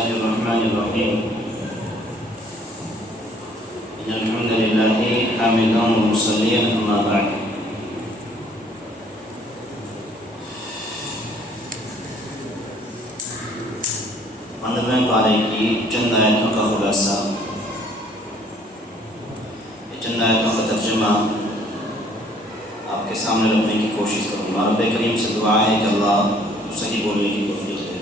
الله الرحمن الرحيم إن الحمد لله حامدا ومصليا أما بعد پندرہویں پارے کی چند آیتوں کا خلاصہ، چند آیتوں کا ترجمہ آپ کے سامنے رکھنے کی کوشش کروں گا۔ رب کریم سے دعا ہے کہ اللہ صحیح بولنے کی توفیق دے۔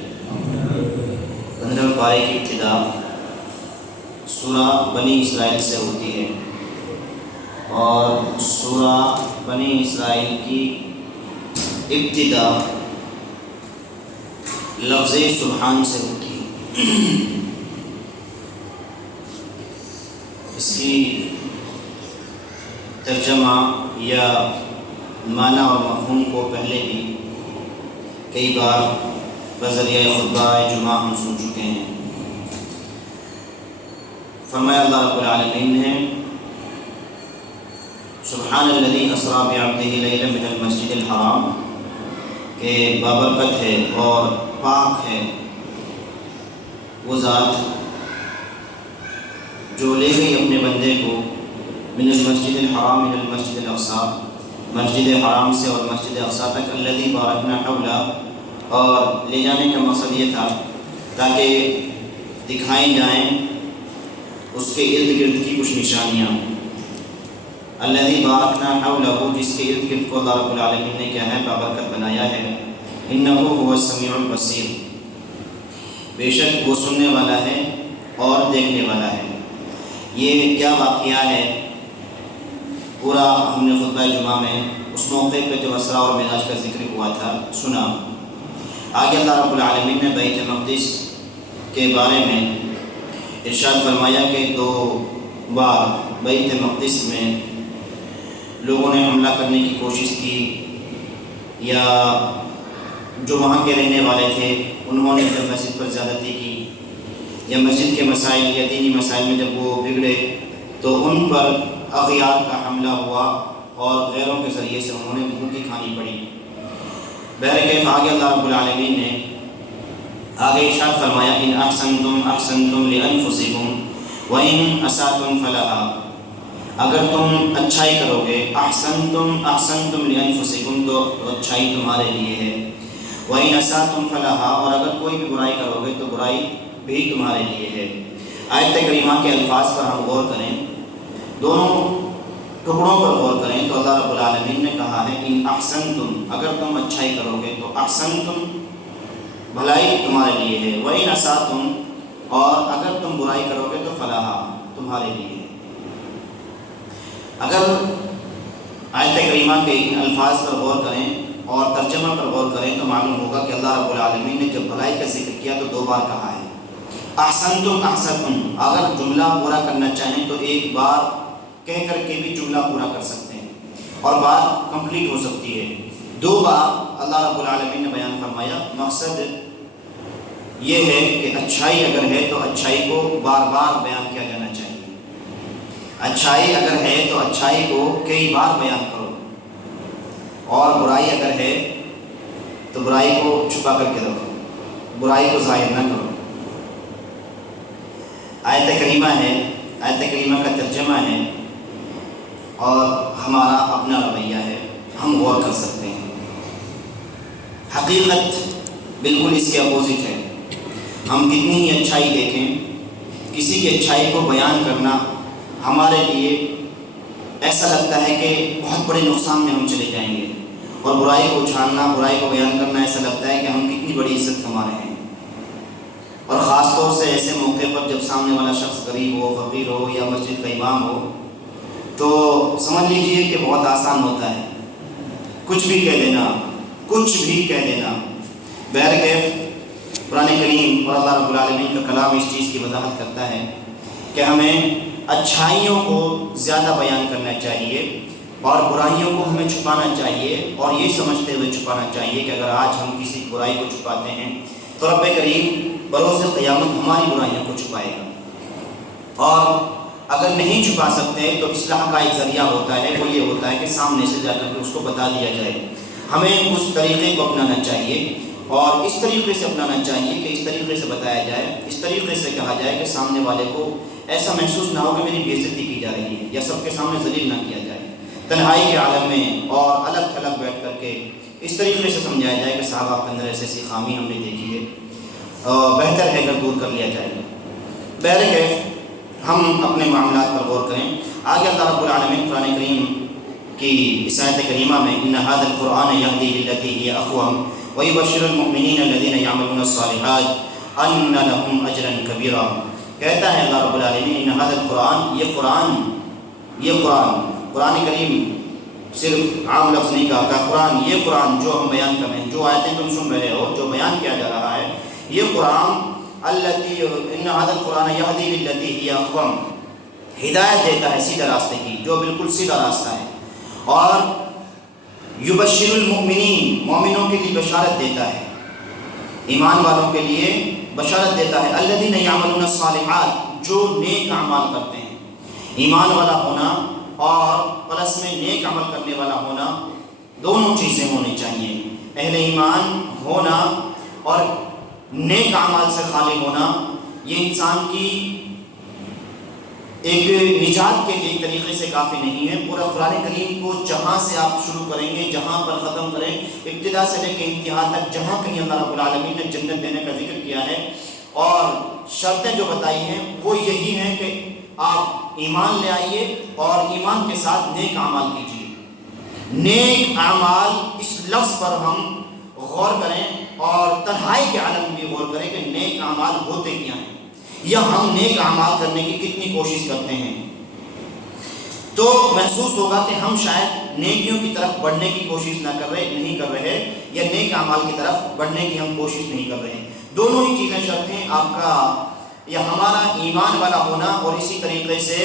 15ویں پارے کی ابتدا سورہ بنی اسرائیل سے ہوتی ہے اور سورہ بنی اسرائیل کی ابتدا لفظ سبحان سے ہوتی ہے۔ اس کی ترجمہ یا معنی اور مفہوم کو پہلے بھی کئی بار بذریعہ خطبہ جمعہ ہم سن چکے ہیں۔ فرمایا اللہ رب العالمین نے سبحان الذی اسریٰ بعبدہ لیلا من المسجد الحرام، کہ بابرکت ہے اور پاک ہے وہ ذات جو لے گئی اپنے بندے کو من المسجد الحرام من المسجد الاقصی، مسجد حرام سے اور مسجد اقصی تک، الذی بارکنا حولہ، اور لے جانے کا مقصد یہ تھا تاکہ دکھائیں جائیں اس کے ارد گرد کی کچھ نشانیاں۔ الذی بارکنا حولہ، جس کے ارد گرد کو اللہ رب العالمین نے کیا ہے بابرکت بنایا ہے۔ انہ هو السمیع البصیر، بے شک وہ سننے والا ہے اور دیکھنے والا ہے۔ یہ کیا واقعہ ہے پورا ہم نے خطبہ جمعہ میں اس موقع پہ جو اسراء اور معراج کا ذکر ہوا تھا سنا۔ آگے اللہ رب العالمین نے بیت مقدس کے بارے میں ارشاد فرمایا کہ 2 بار بیت مقدس میں لوگوں نے حملہ کرنے کی کوشش کی، یا جو وہاں کے رہنے والے تھے انہوں نے جب مسجد پر زیادتی کی، یا مسجد کے مسائل یا دینی مسائل میں جب وہ بگڑے تو ان پر اغیار کا حملہ ہوا اور غیروں کے ذریعے سے انہوں نے منہ کی کھانی پڑی۔ بہرکیف آگے اللہ رب العالمین نے آگے ارشاد فرمایا ان احسنتم احسنتم لانفسکم وان اسأتم فلہا، اگر تم اچھائی کرو گے، احسنتم احسنتم لانفسکم تو اچھائی تمہارے لیے ہے، وان اسأتم فلہا، اور اگر کوئی بھی برائی کرو گے تو برائی بھی تمہارے لیے ہے۔ آیت کریمہ کے الفاظ پر ہم غور کریں، دونوں ٹکڑوں پر غور کریں تو اللہ رب العالمین نے کہا ہے ان احسنتم، اگر تم اچھائی کرو گے تو احسنتم بھلائی تمہارے لیے ہے، وَإِنْ أَسَأْتُمْ، اور اگر تم برائی کرو گے تو فلاح تمہارے لیے ہے۔ اگر آیت کریمہ کے ان الفاظ پر غور کریں اور ترجمہ پر غور کریں تو معلوم ہوگا کہ اللہ رب العالمین نے جب بھلائی کا ذکر کیا تو 2 بار کہا ہے۔ احسنتم احسنتم، اگر جملہ پورا کرنا چاہیں تو ایک بار کہہ کر کے بھی جملہ پورا کر سکتے ہیں اور بات کمپلیٹ ہو سکتی ہے۔ 2 بار اللہ رب العالمین نے بیان فرمایا۔ مقصد یہ ہے کہ اچھائی اگر ہے تو اچھائی کو بار بار بیان کیا جانا چاہیے، اچھائی اگر ہے تو اچھائی کو کئی بار بیان کرو، اور برائی اگر ہے تو برائی کو چھپا کر کے رکھو، برائی کو ظاہر نہ کرو۔ آیت کریمہ ہے، آیت کریمہ کا ترجمہ ہے اور ہمارا اپنا رویہ ہے، ہم غور کر سکتے ہیں۔ حقیقت بالکل اس کے اپوزٹ ہے۔ ہم کتنی ہی اچھائی دیکھیں، کسی کی اچھائی کو بیان کرنا ہمارے لیے ایسا لگتا ہے کہ بہت بڑے نقصان میں ہم چلے جائیں گے، اور برائی کو اچھالنا، برائی کو بیان کرنا ایسا لگتا ہے کہ ہم کتنی بڑی عزت کما رہے ہیں۔ اور خاص طور سے ایسے موقع پر جب سامنے والا شخص غریب ہو، فقیر ہو یا مسجد کا امام ہو تو سمجھ لیجئے کہ بہت آسان ہوتا ہے کچھ بھی کہہ دینا، کچھ بھی کہہ دینا۔ بہرکیف قرآن کریم اور اللہ رب العالمین کا کلام اس چیز کی وضاحت کرتا ہے کہ ہمیں اچھائیوں کو زیادہ بیان کرنا چاہیے اور برائیوں کو ہمیں چھپانا چاہیے، اور یہ سمجھتے ہوئے چھپانا چاہیے کہ اگر آج ہم کسی برائی کو چھپاتے ہیں تو رب کریم بروز قیامت ہماری برائیوں کو چھپائے گا، اور اگر نہیں چھپا سکتے تو اصلاح کا ایک ذریعہ ہوتا ہے، وہ یہ ہوتا ہے کہ سامنے سے جا کر کے اس کو بتا دیا جائے۔ ہمیں اس طریقے کو اپنانا چاہیے اور اس طریقے سے اپنانا چاہیے کہ اس طریقے سے بتایا جائے، اس طریقے سے کہا جائے کہ سامنے والے کو ایسا محسوس نہ ہو کہ میری بے عزتی کی جا رہی ہے یا سب کے سامنے ذلیل نہ کیا جائے۔ تنہائی کے عالم میں اور الگ تھلگ بیٹھ کر کے اس طریقے سے سمجھایا جائے کہ صاحب آپ کے اندر ایسی ایسی خامی ہم نے دیکھی ہے، بہتر ہے اگر دور کر لیا جائے گا۔ بہرکیف ہم اپنے معاملات پر غور کریں۔ آگے اللہ رب العالمین قرآن کریم کی اس آیت کریمہ میں ان ھذا القرآن یہدی للتی ہی اقوم ویبشر المؤمنین الذین یعملون الصالحات ان لهم اجرا کبیرا، کہتا ہے اللہ رب العالمین ان ھذا القرآن، یہ قرآن کریم صرف عام لفظ نہیں کہا، قرآن، یہ قرآن جو ہم بیان کر رہے ہیں، جو آیتیں تم سن رہے ہو، جو بیان کیا جا رہا ہے، یہ قرآن التی ان ھذا القرآن یہدی للتی ہی اقوم، ہدایت دیتا ہے سیدھے راستے کی، جو بالکل سیدھا راستہ ہے، اور یبشر المؤمنین، مومنوں کے لیے بشارت دیتا ہے، ایمان والوں کے لیے بشارت دیتا ہے، الذین یعملون الصالحات، جو نیک اعمال کرتے ہیں۔ ایمان والا ہونا اور پلس میں نیک عمل کرنے والا ہونا، دونوں چیزیں ہونی چاہیے۔ اہل ایمان ہونا اور نیک اعمال سے خالی ہونا، یہ انسان کی ایک نجات کے لیے طریقے سے کافی نہیں ہے۔ پورا قرآن کریم کو جہاں سے آپ شروع کریں گے، جہاں پر ختم کریں، ابتدا سے لے کے انتہا تک جہاں کہیں اللہ رب العالمین نے جنت دینے کا ذکر کیا ہے اور شرطیں جو بتائی ہیں وہ یہی ہیں کہ آپ ایمان لے آئیے اور ایمان کے ساتھ نیک اعمال کیجیے۔ نیک اعمال اس لفظ پر ہم غور کریں اور تنہائی کے عالم میں بھی غور کریں کہ نیک اعمال ہوتے کیا ہیں، یا ہم نیک اعمال کرنے کی کتنی کوشش کرتے ہیں۔ تو محسوس ہوگا کہ ہم شاید نیکیوں کی طرف بڑھنے کی کوشش نہیں کر رہے یا نیک اعمال کی طرف بڑھنے کی ہم کوشش نہیں کر رہے۔ دونوں ہی چیزیں شرط ہیں، آپ کا یا ہمارا ایمان والا ہونا اور اسی طریقے سے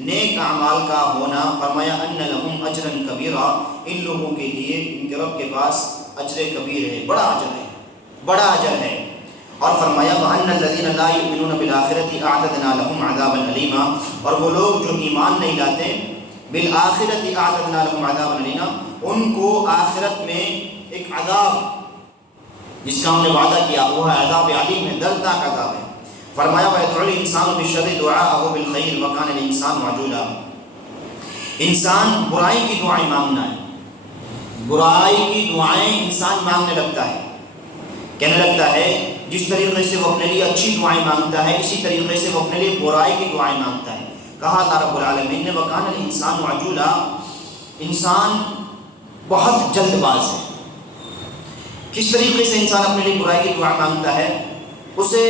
نیک اعمال کا ہونا۔ فرمایا ان لہم اجرا کبیرا، ان لوگوں کے لیے ان کے رب کے پاس اجر کبیر ہے، بڑا اجر ہے، بڑا اجر ہے۔ اور فرمایا وَأَنَّ الَّذِينَ لَا يُؤْمِنُونَ بِالْآخِرَةِ أَعْتَدْنَا لَهُمْ عَذَابًا أَلِيمًا، اور وہ لوگ جو ایمان نہیں لاتے، بالآخرت أَعْتَدْنَا لَهُمْ عَذَابًا أَلِيمًا، ان کو آخرت میں ایک عذاب جس کا ہم نے وعدہ کیا وہ ہے عذاب علیم ہے، دردناک عذاب ہے۔ فرمایا وَيَدْعُو الْإِنسَانُ بِالشَّرِّ دُعَاءَهُ بِالْخَيْرِ وَكَانَ الْإِنسَانُ عَجُولًا، انسان برائی کی دعائیں مانگنا ہے، برائی کی دعائیں انسان مانگنے لگتا ہے، کہنے لگتا ہے جس طریقے سے وہ اپنے لیے اچھی دعائیں مانگتا ہے اسی طریقے سے وہ اپنے لیے برائی کی دعائیں مانگتا ہے۔ کہا اللہ رب العالمین نے وَكَانَ الْإِنسَانُ عَجُولًا، انسان بہت جلد باز ہے۔ کس طریقے سے انسان اپنے لیے برائی کی دعا مانگتا ہے؟ اسے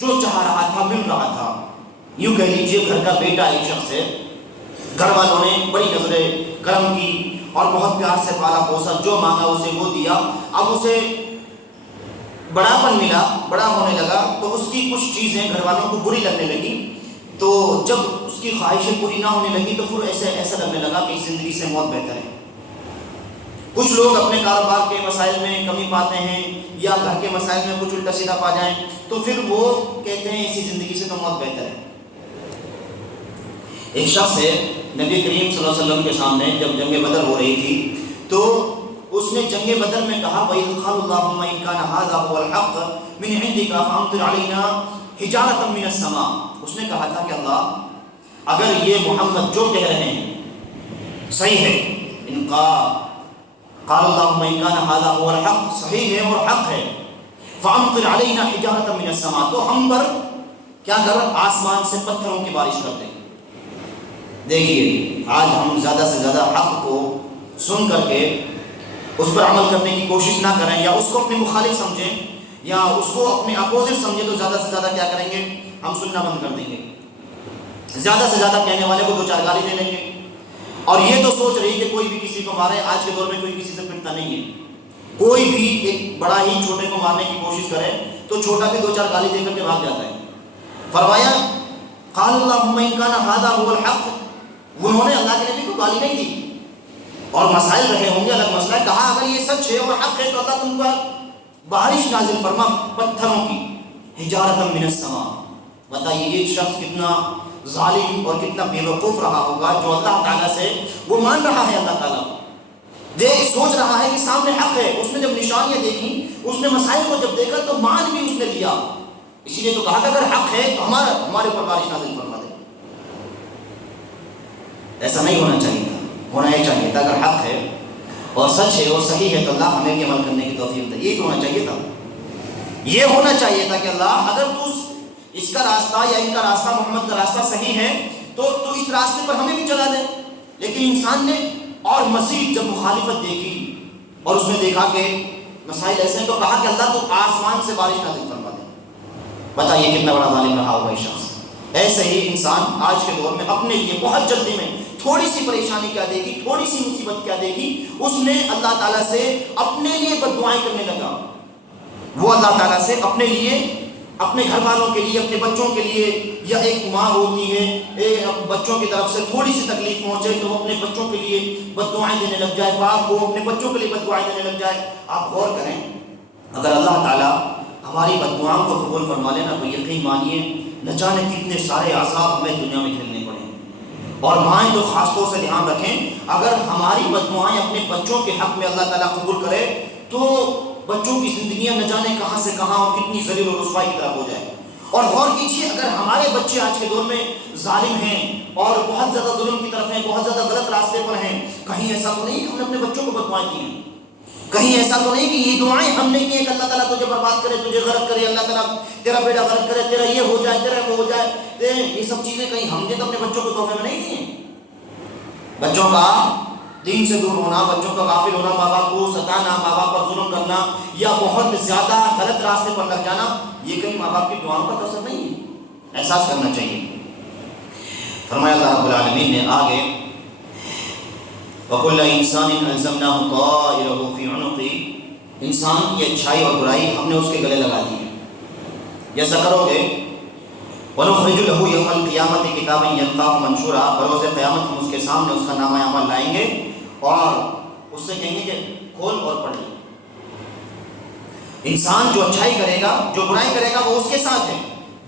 جو چاہ رہا تھا مل رہا تھا۔ یوں کہہ لیجئے گھر کا بیٹا ایک شخص ہے، گھر والوں نے بڑی نظر کرم کی اور بہت پیار سے پالا پوسا، جو مانگا اسے وہ دیا۔ اب اسے بڑا پن ملا، بڑا ہونے لگا تو اس کی کچھ چیزیں گھر والوں کو بری لگنے لگی، تو جب اس کی خواہشیں پوری نہ ہونے لگی تو پھر ایسا لگنے لگا کہ اس زندگی سے موت بہتر ہے۔ کچھ لوگ اپنے کاروبار کے مسائل میں کمی پاتے ہیں یا گھر کے مسائل میں کچھ الٹا سیدھا پا جائیں تو پھر وہ کہتے ہیں اسی زندگی سے تو موت بہتر ہے۔ ایک شخص ہے نبی کریم صلی اللہ علیہ وسلم کے سامنے جب جنگ بدر ہو رہی تھی تو اس نے جنگ بدر میں کہا وَإِذْ قَالُوا اللَّهُمَّ إِنْ كَانَ هَذَا هُوَ الْحَقُّ مِنْ عِنْدِكَ فَأَمْطِرْ عَلَيْنَا حِجَارَةً مِنَ السَّمَاءِ، اس نے کہا تھا کہ اللہ اگر یہ محمد جو کہہ رہے ہیں صحیح ہے، ان کا قَالُوا اللَّهُمَّ إِنْ كَانَ هَذَا هُوَ الْحَقُّ صحیح ہے اور حق ہے، فَأَمْطِرْ عَلَيْنَا حِجَارَةً مِنَ السَّمَاءِ، تو ہم پر کیا کر آسمان سے پتھروں کی بارش کر دیں۔ دیکھیے آج ہم زیادہ سے زیادہ حق کو سن کر کے اس پر عمل کرنے کی کوشش نہ کریں یا اس کو اپنے مخالف سمجھیں یا اس کو اپنے اپوزٹ سمجھیں تو زیادہ سے زیادہ کیا کریں گے، ہم سننا بند کر دیں گے، زیادہ سے زیادہ کہنے والے کو دو چار گالی دے لیں گے۔ اور یہ تو سوچ رہی کہ کوئی بھی کسی کو مارے، آج کے دور میں کوئی کسی سے پٹتا نہیں ہے، کوئی بھی ایک بڑا ہی چھوٹے کو مارنے کی کوشش کرے تو چھوٹا بھی دو چار گالی دے کر کے بھاگ جاتا ہے۔ فرمایا قال اللہم ان کان ھذا ھو الحق، انہوں نے اللہ کے نبی کو گالی نہیں دی اور مسائل رہے ہوں گے الگ مسئلہ، کہا اگر یہ سچ ہے اور حق ہے تو اللہ تم پر بارش نازل فرما پتھروں کی، حجارۃ من السماء۔ بتائیے یہ شخص کتنا ظالم اور کتنا بے وقوف رہا ہوگا جو اللہ تعالیٰ سے وہ مان رہا ہے اللہ تعالیٰ، سوچ رہا ہے کہ سامنے حق ہے، اس نے جب نشانیاں دیکھی، اس نے مسائل کو جب دیکھا تو مان بھی اس نے لیا. اسی لیے تو کہا کہ اگر حق ہے تو ہمارے اوپر بارش نازل فرما دے. ایسا نہیں ہونا چاہیے تھا، ہونا یہ چاہیے تھا اگر حق ہے اور سچ ہے اور صحیح ہے تو اللہ ہمیں بھی عمل کرنے کی توفیق دے. یہ تو ہونا چاہیے تھا، یہ ہونا چاہیے تھا کہ اللہ اگر تو اس کا راستہ یا ان کا راستہ، محمد کا راستہ صحیح ہے تو اس راستے پر ہمیں بھی چلا دے. لیکن انسان نے اور مزید جب مخالفت دیکھی اور اس نے دیکھا کہ مسائل ایسے ہیں تو کہا کہ اللہ تو آسمان سے بارش نازل فرما دے. بتائیے کتنا بڑا ظالم رہا ہوگا یہ شخص. ایسے ہی انسان آج کے دور میں اپنے لیے بہت جلدی میں تھوڑی سی پریشانی کیا دیکھی، تھوڑی سی مصیبت کیا دیکھی، اس نے اللہ تعالیٰ سے اپنے لیے بد دعائیں کرنے لگا. وہ اللہ تعالیٰ سے اپنے لیے، اپنے گھر والوں کے لیے، اپنے بچوں کے لیے، یا ایک ماں ہوتی ہے بچوں کی طرف سے تھوڑی سی تکلیف پہنچے تو وہ اپنے بچوں کے لیے بد دعائیں دینے لگ جائے، باپ کو اپنے بچوں کے لیے بد دعائیں دینے لگ جائے. آپ غور کریں، اگر اللہ تعالیٰ ہماری بد دعاؤں کو قبول فرما لینا تو یقین مانیے نہ جانے کتنے سارے عذاب ہمیں دنیا میں جھیلنے پڑیں. اور مائیں تو خاص طور سے دھیان رکھیں، اگر ہماری بد دعائیں اپنے بچوں کے حق میں اللہ تعالیٰ قبول کرے تو بچوں کی زندگیاں نہ جانے کہاں سے کہاں اور کتنی ذلیل و رسوائی کی طرف ہو جائے. اور غور کیجیے، اگر ہمارے بچے آج کے دور میں ظالم ہیں اور بہت زیادہ ظلم کی طرف ہیں، بہت زیادہ غلط راستے پر ہیں، کہیں ایسا تو نہیں کہ ہم نے اپنے بچوں کو بد دعائیں کی ہیں؟ کہیں ایسا تو نہیں کہ یہ دعائیں ہم نے کی ہیں کہ اللہ تعالیٰ تجھے برباد کرے، تجھے غرق کرے، اللہ تعالیٰ تیرا بیٹا غرق کرے، تیرا یہ ہو جائے، تیرا وہ ہو جائے؟ یہ سب چیزیں کہیں ہم نے تو اپنے بچوں کو تحفے میں نہیں دی ہیں. بچوں کا دین سے دور ہونا، بچوں کا غافل ہونا، ماں باپ کو ستانا، ماں باپ پر ظلم کرنا یا بہت زیادہ غلط راستے پر لگ جانا، یہ کہیں ماں باپ کی دعاؤں کا اثر نہیں ہے. احساس کرنا چاہیے. فرمایا اللہ رب العالمین نے آگے وَكُلَّ إِنسَانٍ أَلْزَمْنَاهُ طَائِرَهُ فِي عُنُقِهِ، انسان کی اچھائی اور برائی ہم نے اس کے گلے لگا دی ہے. جیسا کرو گے وَنُخْرِجُ لَهُ يَوْمَ الْقِيَامَةِ كِتَابًا يَلْقَاهُ مَنْشُورًا، بروز قیامت ہم اس کے سامنے اس کا نامہ اعمال لائیں گے اور اس سے کہیں گے کہ کھول اور پڑھ لیں. انسان جو اچھائی کرے گا، جو برائی کرے گا وہ اس کے ساتھ ہے.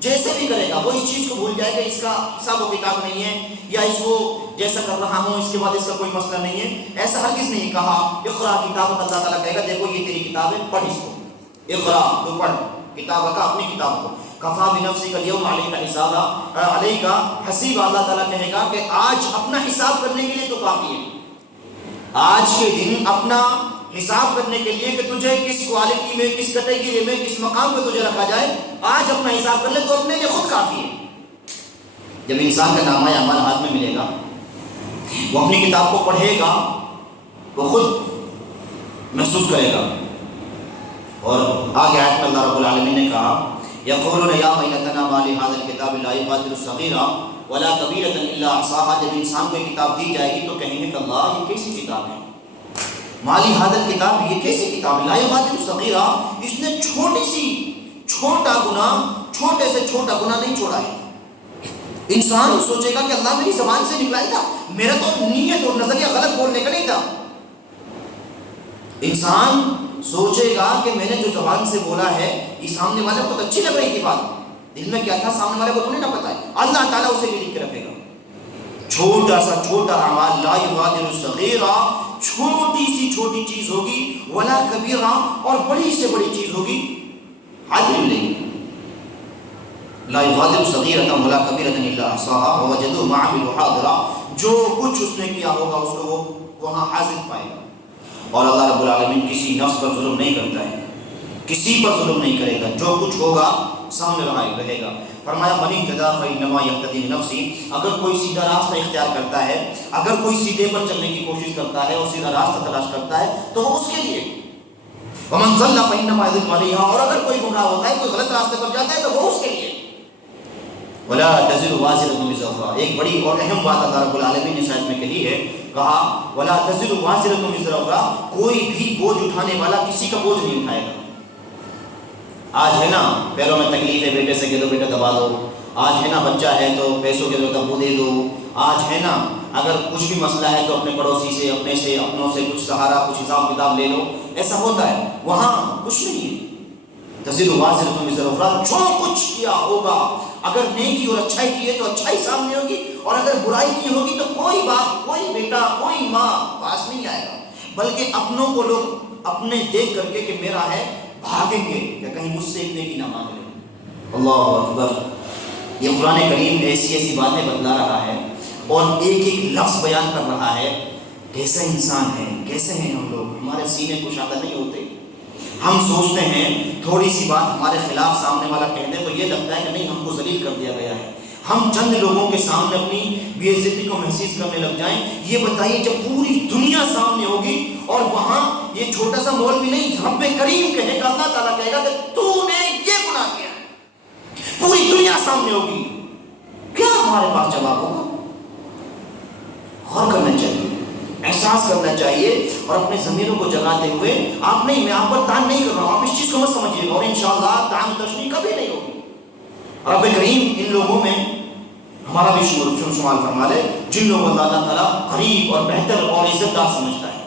جیسے بھی کرے گا وہ اس چیز کو بھول جائے گا اس کا حساب و کتاب نہیں ہے، یا اس کو جیسا کر رہا ہوں اس کے بعد اس کا کوئی مسئلہ نہیں ہے. ایسا ہرگز نہیں کہا. اقرا کتابک، اللہ تعالیٰ کہے گا دیکھو یہ تیری کتاب ہے، پڑھ اس کو. اقرا، تو پڑھ کتاب کا، اپنی کتاب کو. کفا بنفسک الیوم علیک حسابا، علیک حسیبا، اللہ تعالیٰ کہے گا کہ آج اپنا حساب کرنے کے لیے تو کافی ہے. آج کے دن اپنا حساب کرنے کے لیے کہ تجھے کس کوالٹی میں، کس کیٹیگری میں، کس مقام پہ تجھے رکھا جائے، آج اپنا حساب کر لے تو اپنے لیے خود کافی ہے. جب انسان کا نامہ اعمال ہاتھ میں ملے گا، وہ اپنی کتاب کو پڑھے گا، وہ خود محسوس کرے گا. اور آگے آیت میں اللہ رب العالمین نے کہا یقولون یا ویلتنا ما لهذا الكتاب لا یغادر صغیرۃ ولا کبیرۃ الا احصاها. جب انسان کو کتاب دی جائے گی تو کہیں گے کہ اللہ یہ کیسی کتاب ہے، مالی حاضر کتاب، یہ کیسی کتاب ہے، لا یغادر صغیرہ، اس نے چھوٹا گناہ، چھوٹے سے چھوٹا گناہ نہیں چھوڑا ہے. انسان سوچے گا کہ اللہ میری زبان سے نکلائی تھا، میرا تو نیت اور نظریہ غلط بولنے کا نہیں تھا. انسان سوچے گا کہ میں نے جو زبان سے بولا ہے یہ سامنے والے کو اچھی لگ رہی تھی بات، دل میں کیا تھا سامنے والے کو تو نہیں نہ پتا ہے. اللہ تعالیٰ اسے لکھ کے رکھے گا. چھوٹا سا چھوٹا اعمال، لا یغادر صغیرہ، چھوٹی سی چھوٹی چیز ہوگی، ولا کبیرہ، اور بڑی سے بڑی چیز ہوگی حاضر ملے گی. لا یغادر صغیرۃ ولا کبیرۃ الا احصاها ووجدوا ما عملوا حاضرا، جو کچھ اس نے کیا ہوگا اس کو وہ وہاں حاضر پائے گا. اور اللہ رب العالمین کسی نفس پر ظلم نہیں کرتا ہے، کسی پر ظلم نہیں کرے گا، جو کچھ ہوگا سامنے رہے گا. فرمایا من اهتدى فانما يهتدي لنفسه، اگر کوئی سیدھا راستہ اختیار کرتا ہے، اگر کوئی سیدھے پر چلنے کی کوشش کرتا ہے اور سیدھا راستہ تلاش کرتا ہے تو وہ اس کے لیے. ومن ضل فانما يضل عليها، اور اگر کوئی گمراہ ہوتا ہے، کوئی غلط راستے پر جاتا ہے تو وہ اس کے لیے. ولا تزر وازرة وزر اخرى، ایک بڑی اور اہم بات اللہ رب العالمین نے شاید میں کہی ہے، کہا ولا تزر وازرة وزر اخرى، کوئی بھی بوجھ اٹھانے والا کسی کا بوجھ نہیں اٹھائے گا. آج ہے نا پیروں میں تکلیف ہے، بیٹے سے کہہ دو بیٹا دبا دو. آج ہے نا بچہ ہے تو پیسوں کے ضرورت وہ دے دو. آج ہے نا اگر کچھ بھی مسئلہ ہے تو اپنے پڑوسی سے، اپنوں سے کچھ سہارا، کچھ حساب کتاب لے لو. ایسا ہوتا ہے، وہاں کچھ نہیں ہے. تزر وازرة وزر اخرى، جو کچھ کیا ہوگا، اگر نیکی اور اچھائی کی ہے تو اچھائی سامنے ہوگی، اور اگر برائی کی ہوگی تو کوئی باپ، کوئی بیٹا، کوئی ماں پاس نہیں آئے گا. بلکہ اپنوں کو لوگ اپنے دیکھ کر کے کہ میرا ہے بھاگیں گے کہ کہیں مجھ سے اتنے کی نہ مانگ لیں۔ اللہ اکبر! یہ قرآن کریم ایسی ایسی باتیں بتلا رہا ہے اور ایک ایک لفظ بیان کر رہا ہے۔ کیسے انسان ہیں، کیسے ہیں ہم لوگ، ہمارے سینے کشادہ نہیں ہوتے۔ ہم سوچتے ہیں تھوڑی سی بات ہمارے خلاف سامنے والا کہہ دے تو یہ لگتا ہے کہ نہیں ہم کو ذلیل کر دیا گیا ہے، ہم چند لوگوں کے سامنے اپنی بے عزتی کو محسوس کرنے لگ جائیں۔ یہ بتائیے جب پوری دنیا سامنے ہوگی اور وہاں یہ چھوٹا سا مولوی نہیں، رب کریم کہے گا، اللہ تعالیٰ کہے گا کہ تو نے یہ گناہ کیا ہے، پوری دنیا سامنے ہوگی، کیا ہمارے پاس جواب ہوگا؟ غور کرنا چاہیے، احساس کرنا چاہیے اور اپنے ضمیروں کو جگاتے ہوئے آپ نہیں، میں آپ پر تان نہیں کر رہا ہوں، آپ اس چیز کو مت سمجھیے گا، اور انشاءاللہ تان تشنی کبھی نہیں ہوگی۔ رب کریم ان لوگوں میں ہمارا بھی شمار فرما لے جن لوگوں کو اللہ تعالیٰ قریب اور بہتر اور عزت دار سمجھتا ہے۔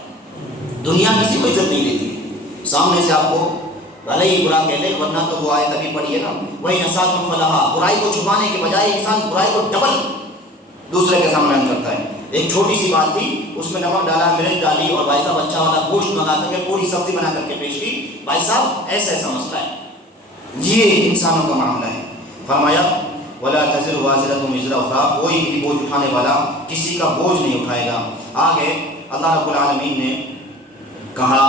دنیا کسی کو عزت نہیں دیتی، سامنے سے آپ کو بھلے ہی برا کہہ لے، ورنہ تو وہ آیت ابھی پڑھی ہے نا، وہی نساتم فلاحا، برائی کو چھپانے کے بجائے انسان برائی کو ڈبل دوسرے کے سامنے کرتا ہے۔ ایک چھوٹی سی بات تھی، اس میں نمک ڈالا، مرچ ڈالی اور بھائی صاحب اچھا والا گوشت منگا کر کے پوری سبزی بنا کر کے پیش کی، بھائی صاحب ایسا ایسا مسئلہ ہے۔ یہ انسانوں کا معاملہ ہے۔ فرمایا وَلَا تَزِرُ وَازِرَةٌ وِزْرَ أُخْرَىٰ، کوئی بھی بوجھ اٹھانے والا کسی کا بوجھ نہیں اٹھائے گا۔ آگے اللہ رب العالمین نے کہا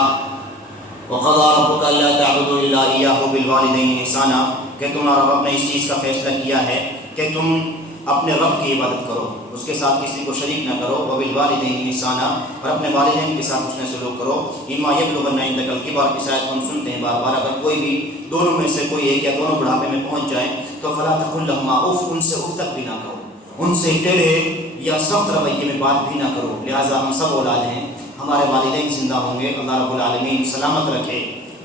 وَقَضَىٰ رَبُّكَ أَلَّا تَعْبُدُوا إِلَّا إِيَّاهُ بِالْوَالِدَيْنِ إِحْسَانًا، کہ تمہارا رب نے اس چیز کا فیصلہ کیا ہے کہ تم اپنے رب کی عبادت کرو، اس کے ساتھ کسی کو شریک نہ کرو، وَبِالْوَالِدَيْنِ إِحْسَانًا، اور اپنے والدین کے ساتھ حسن سلوک کرو۔ إِمَّا يَبْلُغَنَّ عِندَكَ الْكِبَرَ، اس آیت کو ہم سنتے ہیں بار بار، اگر کوئی بھی دونوں میں سے کوئی ایک یا دونوں بڑھاپے میں پہنچ جائے تو فَلَا تَقُل لَهُمَا أُفٍّ، ان سے اف تک بھی نہ کہو، ان سے ٹیڑھے یا سخت رویے میں بات بھی نہ کرو۔ لہٰذا ہم سب اولاد ہیں، ہمارے والدین زندہ ہوں گے، اللہ رب العالمین سلامت رکھے،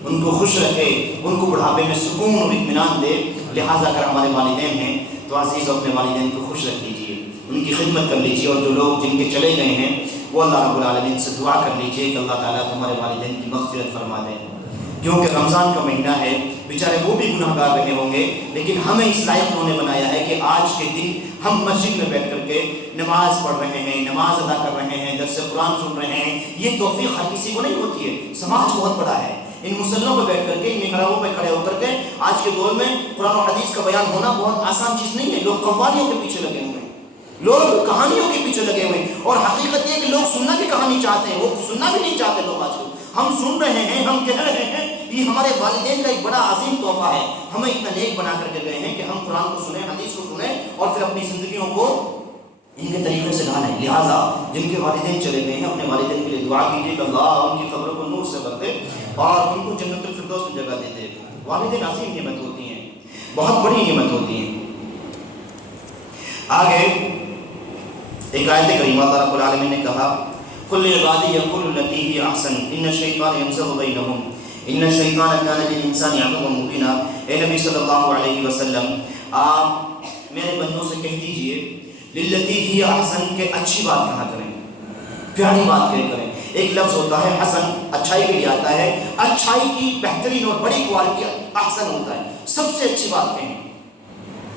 ان کو خوش رکھے، ان کو بڑھاپے میں سکون اور اطمینان دے۔ لہٰذا اگر ہمارے والدین ہیں تو عزیز اپنے والدین کو خوش رکھ لیجیے، ان کی خدمت کر لیجیے، اور جو لوگ جن کے چلے گئے ہیں وہ اللہ رب العالمین سے دعا کر لیجیے کہ اللہ تعالیٰ تمہارے والدین کی مغفرت فرما دے، کیونکہ رمضان کا مہینہ ہے، بیچارے وہ بھی گناہ گار رہے ہوں گے، لیکن ہمیں اس لائق انہوں نے بنایا ہے کہ آج کے دن ہم مسجد میں بیٹھ کر کے نماز پڑھ رہے ہیں، نماز ادا کر رہے ہیں، درس قرآن سن رہے ہیں۔ یہ توفیق ہر کسی کو نہیں ہوتی ہے، سماج بہت بڑا ہے، ان مسلوں پہ بیٹھ کر کے، ان محرابوں پہ کھڑے ہو کر کے آج کے دور میں قرآن و حدیث کا بیان ہونا بہت آسان چیز نہیں ہے۔ لوگ قوالیوں کے پیچھے لگے ہوئے ہیں، لوگ کہانیوں کے پیچھے لگے ہوئے ہیں، اور حقیقت یہ کہ لوگ سننا کی کہانی چاہتے ہیں، وہ سننا بھی نہیں چاہتے لوگ آج کل۔ ہم سن رہے ہیں، ہم کہہ رہے ہیں، یہ ہمارے والدین کا ایک بڑا عظیم تحفہ ہے، ہمیں اتنا نیک بنا کر کے گئے ہیں کہ ہم قرآن کو سنیں، حدیث کو سنیں اور پھر اپنی زندگیوں کو ان کے طریقے سے ڈھالیں۔ لہٰذا جن کے والدین چلے گئے ہیں اپنے والدین کے لیے دعا کیجیے کہ اللہ ان کی قبروں کو نور سے بھر دے اور ان کو جنت الفردوس میں جگہ دے دے۔ والدین عظیم نعمت ہوتی ہیں، بہت بڑی نعمت ہوتی ہیں۔ آگے ایک آیت کریمہ اللہ رب العالمین نے کہا قل لعبادی یقولوا التی ہی احسن ان الشیطان ینزغ بینہم ان الشیطان کان للانسان عدوا مبینا۔ اے نبی صلی اللہ علیہ وسلم، آپ میرے بندوں سے کہہ دیجئے للتی ہی احسن، کہ اچھی بات کہا کریں، پیاری بات کہہ کریں۔ ایک لفظ ہوتا ہے حسن، اچھائی کے لیے آتا ہے، اچھائی کی بہترین اور بڑی کوالٹی احسن ہوتا ہے، سب سے اچھی بات کہیں،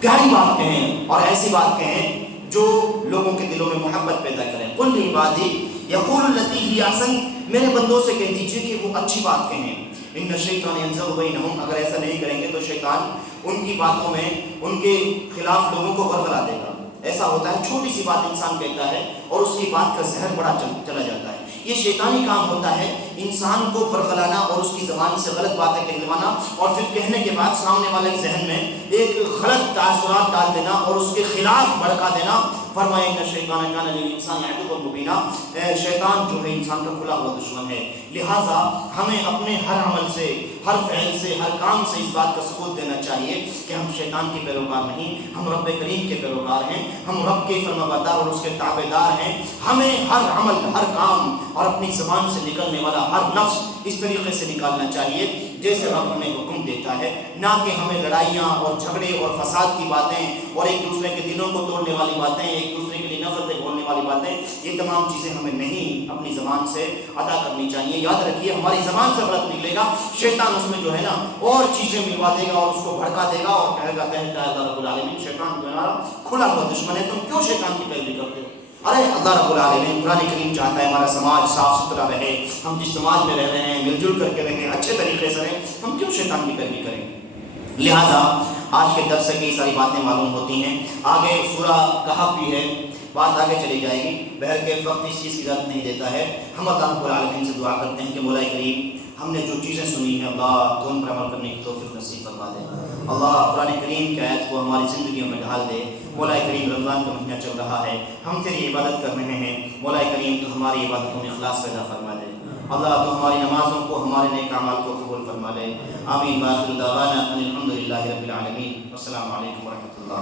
پیاری بات کہیں، اور ایسی بات کہیں جو لوگوں کے دلوں میں محبت پیدا کریں۔ قل لعبادی یقولوا التی ہی احسن، میرے بندوں سے کہہ دیجئے کہ وہ اچھی بات کہیں۔ ان الشیطان ینزغ بینہم، اگر ایسا نہیں کریں گے تو شیطان ان کی باتوں میں ان کے خلاف لوگوں کو ورغلا دے گا۔ ایسا ہوتا ہے چھوٹی سی بات انسان کہتا ہے اور اس کی بات کا زہر بڑا چلا جاتا ہے۔ یہ شیطانی کام ہوتا ہے، انسان کو ورغلانا اور اس کی زبان سے غلط باتیں کہلوانا، اور پھر کہنے کے بعد سامنے والے کے ذہن میں ایک غلط تاثرات ڈال دینا اور اس کے خلاف بھڑکا دینا۔ فرمایا ان الشیطان کان للانسان عدوا مبینا، شیطان جو ہے انسان کا کھلا ہوا دشمن ہے۔ لہٰذا ہمیں اپنے ہر عمل سے، ہر فعل سے، ہر کام سے اس بات کا ثبوت دینا چاہیے کہ ہم شیطان کے پیروکار نہیں، ہم رب کریم کے پیروکار ہیں، ہم رب کے فرمانبردار اور اس کے تابعدار ہیں۔ ہمیں ہر عمل، ہر کام اور اپنی زبان سے نکلنے والا ہر لفظ اس طریقے سے نکالنا چاہیے جیسے رب ہمیں حکم دیتا ہے، نہ کہ ہمیں لڑائیاں اور جھگڑے اور فساد کی باتیں اور ایک دوسرے کے دلوں کو توڑنے والی باتیں، ایک دوسرے کے لیے نفرتیں گھولنے والی باتیں، یہ تمام چیزیں ہمیں نہیں اپنی زبان سے ادا کرنی چاہیے۔ یاد رکھیے ہماری زبان سے غلط نکلے گا، شیطان اس میں جو ہے نا اور چیزیں ملوا دے گا اور اس کو بھڑکا دے گا اور کہے گا اللہ رب العالمین شیطان تمہارا کھلا ہوا دشمن ہے، تم کیوں شیطان کی پیروی کرتے ہو؟ ارے اللہ رب العالمین قرآن کریم چاہتا ہے ہمارا سماج صاف ستھرا رہے، ہم جس سماج میں رہ رہے ہیں مل جل کر کے رہیں، اچھے طریقے سے رہیں، ہم کیوں شیطان کی پیروی کریں؟ لہٰذا آج کے درس سے کئی ساری باتیں معلوم ہوتی ہیں، آگے سورہ کہف بھی ہے، بات آگے چلی جائے گی، بہرکیف وقت اس چیز کی اجازت نہیں دیتا ہے۔ ہم اللہ رب العالمین سے دعا کرتے ہیں کہ مولا کریم ہم نے جو چیزیں سنی ہیں اللہ تو ان پر عمل کرنے کی توفیق نصیب فرما دے۔ اللہ قرآن کریم کی آیت کو ہماری زندگیوں میں ڈھال دے۔ مولا کریم رمضان کا مہینہ چل رہا ہے، ہم تیری عبادت کر رہے ہیں، مولا کریم تو ہماری عبادتوں میں اخلاص پیدا فرما دے۔ اللہ تو ہماری نمازوں کو، ہمارے نیک اعمال کو قبول فرما لے۔ آمین۔ وآخر دعوانا ان الحمد للہ رب العالمین۔ السلام علیکم ورحمۃ اللہ۔